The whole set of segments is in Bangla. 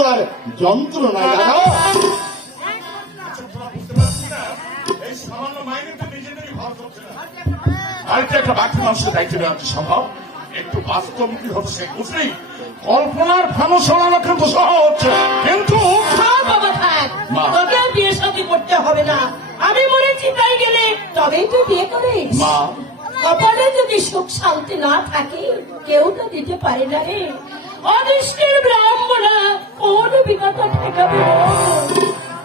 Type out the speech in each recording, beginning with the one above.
করার যন্ত্র নাই দাদা। এই সামান্য মাইনে তো নিজেদেরই ভালো করছে না। বাড়িতে একটা বাকি মানুষের দায়িত্ব নেওয়া সম্ভব। একটু বাস্তবমুখী হতে সে বুঝলি, কল্পনার ফানুষ সরানো কিন্তু সহজ, কিন্তু বাবা থাক, তোকে আর বিয়ে শাদী করতে হবে না। আমি মরেছি তাই গেলে তবেই তুই বিয়ে করিস। মা, কপালে যদি সুখ শান্তি না থাকে কেউ তো দিতে পারে না রে। অদৃষ্টের ব্রাহ্মণা কোন বিগত ঠেকাবে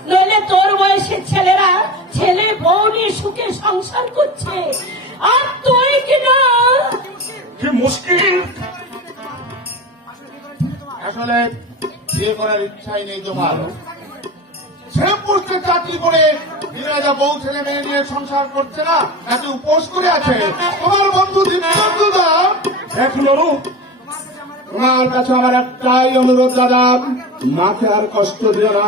নইলে তোর বয়সের ছেলেরা ছেলে বউ নিয়ে সুখে সংসার করছে, আর তুই কিনা কি মুশকিল। আসলে বিয়ে করার ইচ্ছাই নেই তোমার। সে পোস্টে চাকরি করে যা বউ ছেলে মেয়ে নিয়ে সংসার করছে না, নাকি উপোস করে আছে। তোমার বন্ধু দীপচন্দ্রদা, এখন অরূপ, তোমার কাছে আমার একটাই অনুরোধ দাদা, মাকে আর কষ্ট দিও না।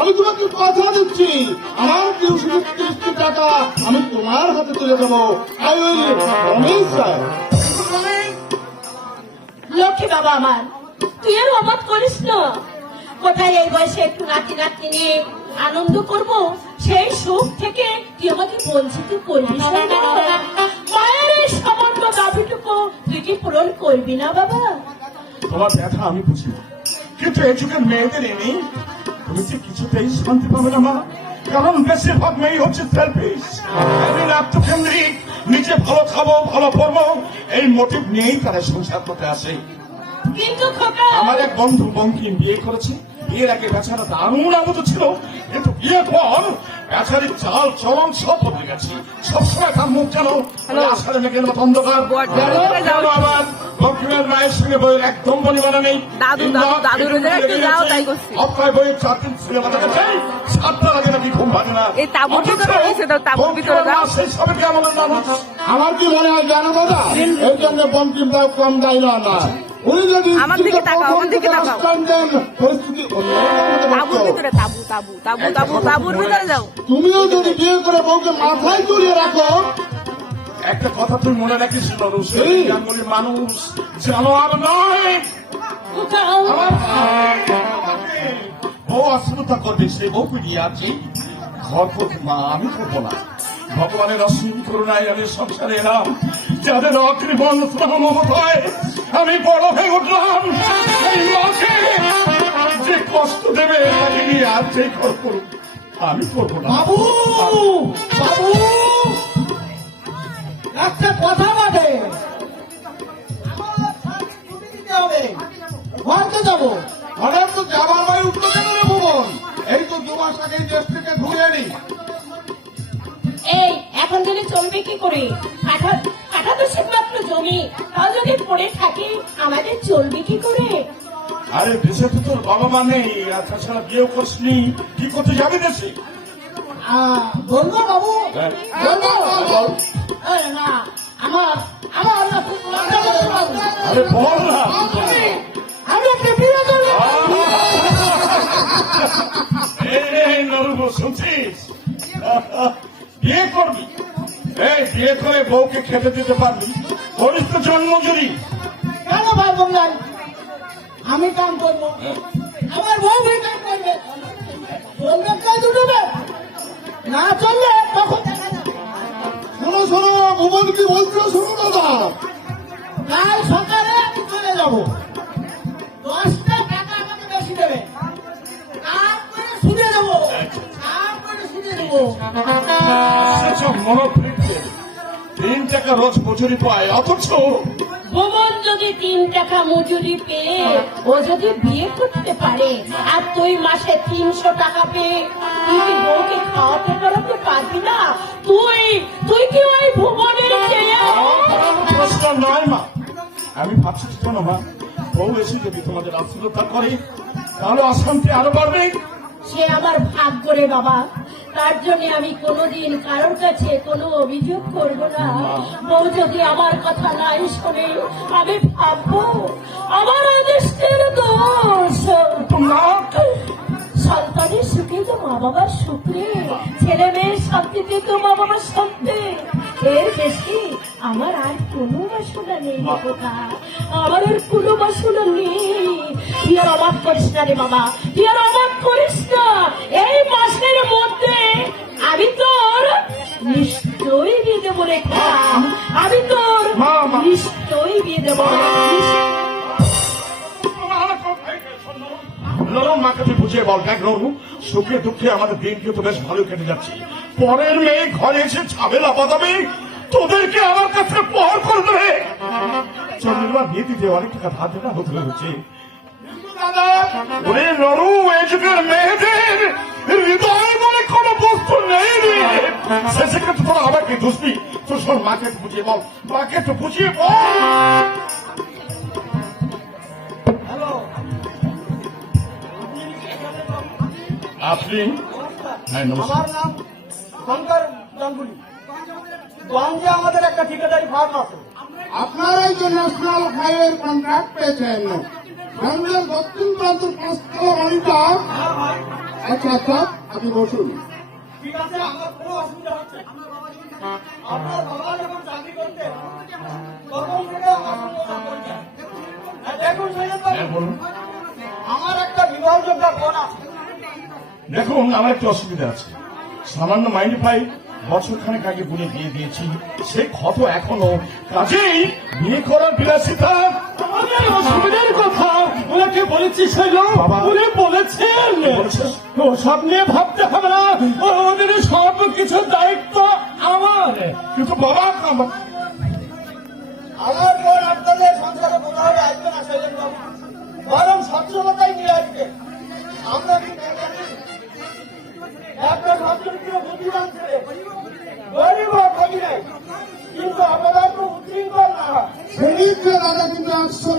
আমি তোমাকে কথা দিচ্ছি, আমার টিউশনের 30টি টাকা আমি তোমার হাতে তুলে দেবো। I will promise sir. Lakshmi বাবা আমার, তুই আর অবাক করিস না। কোথায় এই বয়সে একটু নাতি নাতি নিয়ে আনন্দ করব, সেই সুখ থেকে তুই আমাকে বঞ্চিত করবি না। মায়ের এই সামান্য দাবিটুকু তুই কি পূরণ করবি না বাবা? তোমার ব্যথা আমি বুঝি, কিন্তু এই যুগের মেয়েদের এনে তুমি যে কিছুতেই শান্তি পাবে না মা। কারণ বেশিরভাগ মেয়ে হচ্ছে সেলফিশ, আত্মকেন্দ্রিক, নিজে ভালো খাবো ভালো পড়বো এই মোটিভ নিয়েই তারা সংসার করতে আসে। কিন্তু খোকা, আমার এক বন্ধু বঙ্কিম বিয়ে করেছে। বিয়ের আগে বেচারা দারুণ আবদ্ধ ছিল, কিন্তু বিয়ের পর বেচারির চাল চলন সব বদলে গেছে। সবসময় তার মুখ যেন আষাঢ়ে মেঘের মতো অন্ধকার। আমার বঙ্কিমের মায়ের সঙ্গে বইয়ের একদম পরিমাণে নেই। অপ্রায় বইয়ের 4 দিন সিনেমা দেখেছে, 7টা আগে নাকি ঘুম ভাঙে না। সেই সবে কি আমাদের মানুষ। আমার কি মনে হয় জানো দাদা, এই জন্য বঙ্কিমরাও কম দায়ী না। উনি যদি আমার দিকে তাকাও, আমার দিকে তাকাও। পরিস্থিতি তাবুর ভিতরে, তাবুর ভিতরে যাও। তুমিও যদি বিয়ে করে বউকে মাথায় তুলিয়ে রাখো। একটা কথা তুই মনে রাখিস নরু, সেই গাঙ্গুলির মানুষ জানোয়ার নয়। খোকা, আমার বউ অশ্রদ্ধা করবে, সেই বউ ফিরিয়ে আছে ঘর করতে। মা, আমি করবো না। ভগবানের অসীম করুণায় আমি সংসারে এলাম, যাদের অকৃপণ মমতায় আমি বড় হয়ে উঠলাম। এই মাকে যে কষ্ট দেবে তাকে নিয়ে আর সেই ঘর করুক, আমি করবো না। বাবু, বাবু, একটা কথা বলে, আমার সাথে ছুটি দিতে হবে, ঘরকে যাবো। হঠাৎ তো যাবার ভাই উঠলো কেন রে ভুবন? এই তো 2 মাস আগে দেশ থেকে ঘুরে আনি। এই এখন যদি চলবে কি করে? কাঠা তো শুধুমাত্র জমি, তাও যদি পড়ে থাকে আমাদের চলবে কি করে? আরে দেশে তো তোর বাবা মা নেই, আর তাছাড়া বিয়েও করসনি, কি করতে যাবি দেশে? বলবো বাবু, হ্যাঁ। বলবো। বল। এই না, আমার আমার না খুব লজ্জা করে বাবু। আরে বল না। আমি একটা বিয়ে করবো। এই নরুব, শুনছিস? বিয়ে করবি? এই বিয়ে করে বউকে খেতে দিতে পারবি? করিস তো জন্মজুরি। কেন ভাই বললেন? আমি কাম করবো, আমার বউ ভাই কাম করবে। বলবে কাজ উঠবে, না চললে তখন দেখা যাবে। শোনো শোনো, ভুবন কি বলছো শোনো দাদা। কাল সকালে আমি চলে যাবো, 10টা টাকা আমাকে বেশি দেবে, তারপরে শুনে দেবো, তারপরে শুনে দেবো। সেসব মনোবৃত্তি 3 টাকা রোজ মজুরি পায়, অথচ ভুবন যদি 3 টাকা মজুরি পেয়ে ও যদি বিয়ে করতে পারে, আর তুই মাসে 300 টাকা পেয়ে তুই কি বউকে খাওয়াতে পারতে পারবি না? তুই কি ওই ভুবনের চেয়ে? প্রশ্ন নয় মা। আমি ভাবছি শোনো মা, বউ এসে যদি তোমাদের আশ্রয়তা করে তাহলে অশান্তি আরো বাড়বে। সে আমার ভাগ্য রে বাবা, তার জন্য আমি কোনোদিন কারোর কাছে কোনো অভিযোগ করব না। বউ যদি আমার কথা নাই শোনে, আমি ভাববো আমার আদেশের দোষ। সন্তানের সুখে তো মা বাবার সুখে, ছেলে মেয়ের শান্তিতে তো মা বাবার শান্তি। এর বেশি আমার আর কোনো বাসনা নেই রে খোকা, আমার আর কোনো বাসনা নেই। তুই আর অবাক করিস না রে বাবা, তুই আর অবাক করিস না। এই মাসের মধ্যে আমি তোর নিশ্চয়ই বিয়ে দেবো রে খোকা, আমি তোর মা। নিশ্চয়ই বিয়ে দেবো। নরম মাকে তুই বুঝিয়ে বল। দেখ নরু, সুখে দুঃখে আমাদের দিন কিন্তু বেশ ভালো কেটে যাচ্ছে। পরের মেয়ে ঘরে এসে ঝামেলা বাঁধাবে, তোদেরকে আমার কাছে পর করবে। চন্দ্রমা বিয়ে দিতে অনেক টাকা ধার দেনা হতে হচ্ছে। ওরে নরু, এই যুগের মেয়েদের হৃদয় বলে কোনো বস্তু নেই রে। শেষে কিন্তু তোরা আমাকে দুষবি। তো শোন, মাকে একটু বুঝিয়ে বল, মাকে একটু বুঝিয়ে বল। আপনি? হ্যাঁ, নমস্কার। আমার নাম শঙ্কর গাঙ্গুলি। গঞ্জে আমাদের একটা ঠিকাদারি ফার্ম আছে। আপনারা এই যে ন্যাশনাল হাইওয়ের কন্ট্রাক্ট পেয়েছেন, গঞ্জের দক্ষিণ প্রান্তের পাঁচতলা বাড়িটা। আচ্ছা আচ্ছা, আপনি বসুন। ঠিক আছে, আমার কোনো অসুবিধা হচ্ছে না। আপনার বাবা যখন চাকরি করতেন তখন থেকে আমার সঙ্গে ওনার পরিচয়। আর দেখুন সৈয়দ বাবু, হ্যাঁ, বলুন। আমার একটা বিবাহযোগ্য বোন আছে। দেখুন, আমার একটু অসুবিধা আছে। সামান্য মাইন্ড পাই, বছরখানেক আগে বুনে বিয়ে দিয়েছি, সে ক্ষত এখনো। কাজেই বিয়ে করার বিলাসিতা। আমাদের অসুবিধার কথা ওনাকে বলেছি শৈল, বাবা। উনি বলেছেন বলেছেন? ওসব নিয়ে ভাবতে হবে না, ওদের সব কিছু দায়িত্ব আমার। কিন্তু বাবা, আমার বোন আপনাদের সংসারে কোথাও আসবে না শৈলেন বাবু, বরং সচ্ছলতাই নিয়ে আসবে। আমরা কি জানি? একটা সচ্চরিত্র বুদ্ধিমান ছেলে, গরিব হোক ক্ষতি নেই, কিন্তু অপদার্থ উচ্ছৃঙ্খল না হয়। সেদিনকে দাদা কিন্তু 100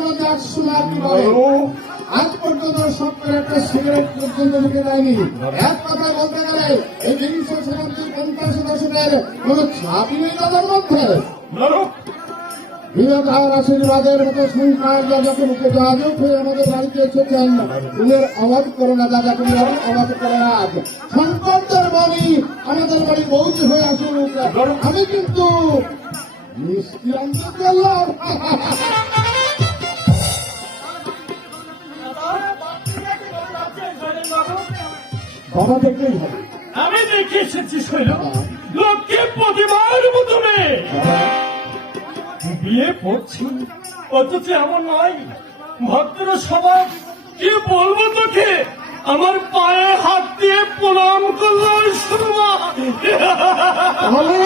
না কি বলে, আজ পর্যন্ত সত্তর একটা সিগারেট পর্যন্ত মুখে দেয়নি। এক কথা বলতে গেলে এই 1950 দশকের কোন ছাপই নেই দাদার মধ্যে। নরু, বিরাটার আশীর্বাদের মতো সংখ্যার দাদাকে মুখে জাহাজে উঠে আমাদের বাড়িতে এসেছেন। নিজের অবাধ করে না দাদা, তুমি অবাধ করে না। সংকটের বাড়ি আমাদের বাড়ি বৌদি হয়ে আসুক, আমি কিন্তু মিষ্টি আনতে চললাম। বাবা দেখলেই হবে। আমি দেখে এসেছি শৈল, লোককে প্রতিবার মতো মেয়ে বিয়ে করছি, অথচ এমন নয়। ভক্তরা সবাই কি বলবো তোকে, আমার পায়ে হাত দিয়ে প্রণাম করলো সুরমা। তাহলে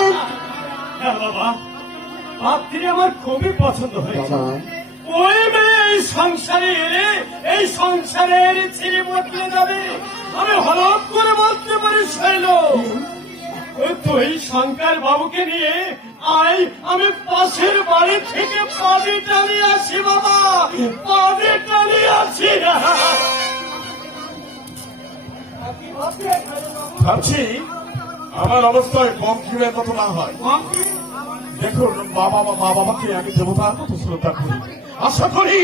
হ্যাঁ বাবা, আপনি আমার খুবই পছন্দ হয়েছে। বাবা, ওই মেয়ে এই সংসারে এলে এই সংসারের ছেড়ে বদলে যাবে, আমি হলপ করে বলতে পারি শৈল। তুই শঙ্কর বাবুকে নিয়ে আয়, আমি পাশের বাড়ি থেকে পানি টানিয়ে আসি বাবা, পানি টানিয়ে আসি। ভাবছি আমার অবস্থায় কম খিলে কত না হয়। দেখুন, মা বাবাকে আমি দেবতার মতো শ্রদ্ধা করি। আশা করি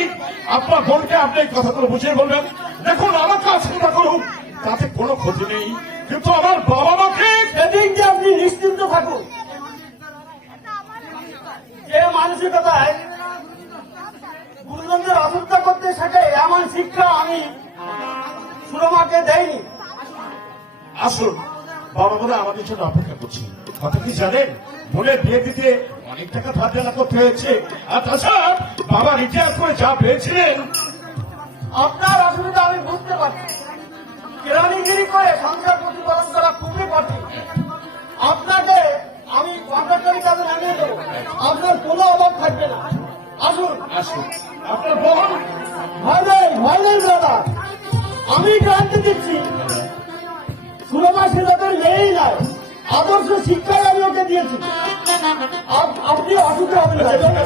আপনার বোনকে আপনি এই কথাগুলো বুঝিয়ে বলবেন। দেখুন, আমাকে আশীর্বাদ করুন, তাতে কোনো ক্ষতি নেই, কিন্তু আমার বাবা মাকে সেদিন যে আপনি নিশ্চিন্ত থাকুন, যে মানসিকতায় গুরুজনদের অবস্থা করতে শেখে এমন শিক্ষা আমি সুরমাকে দেয়নি। আসুন, বাবা বলে আমাদের জন্য অপেক্ষা করছি। কথা কি জানেন, বোনের বিয়ে দিতে অনেক টাকা ধার দেনা করতে হয়েছে। আর তাছাড়া বাবা রিটায়ার করে যা পেয়েছিলেন। আপনার অসুবিধা আমি বুঝতে পারছি, কেরানিগিরি করে সংসার প্রতিপালন করা খুবই কঠিন। আপনাকে আমি কন্ট্রাক্টরি কাজে নামিয়ে দেবো, আপনার কোনো অভাব থাকবে না। আসুন। আসুন, আপনার বোন ভয় নেই দাদা, আমি গ্রান্টি দিচ্ছি, সুরমা শিলাদের মেয়েই নয়, আদর্শ শিক্ষাই আমি ওকে দিয়েছি। আপনি অসুবিধা হবেন না।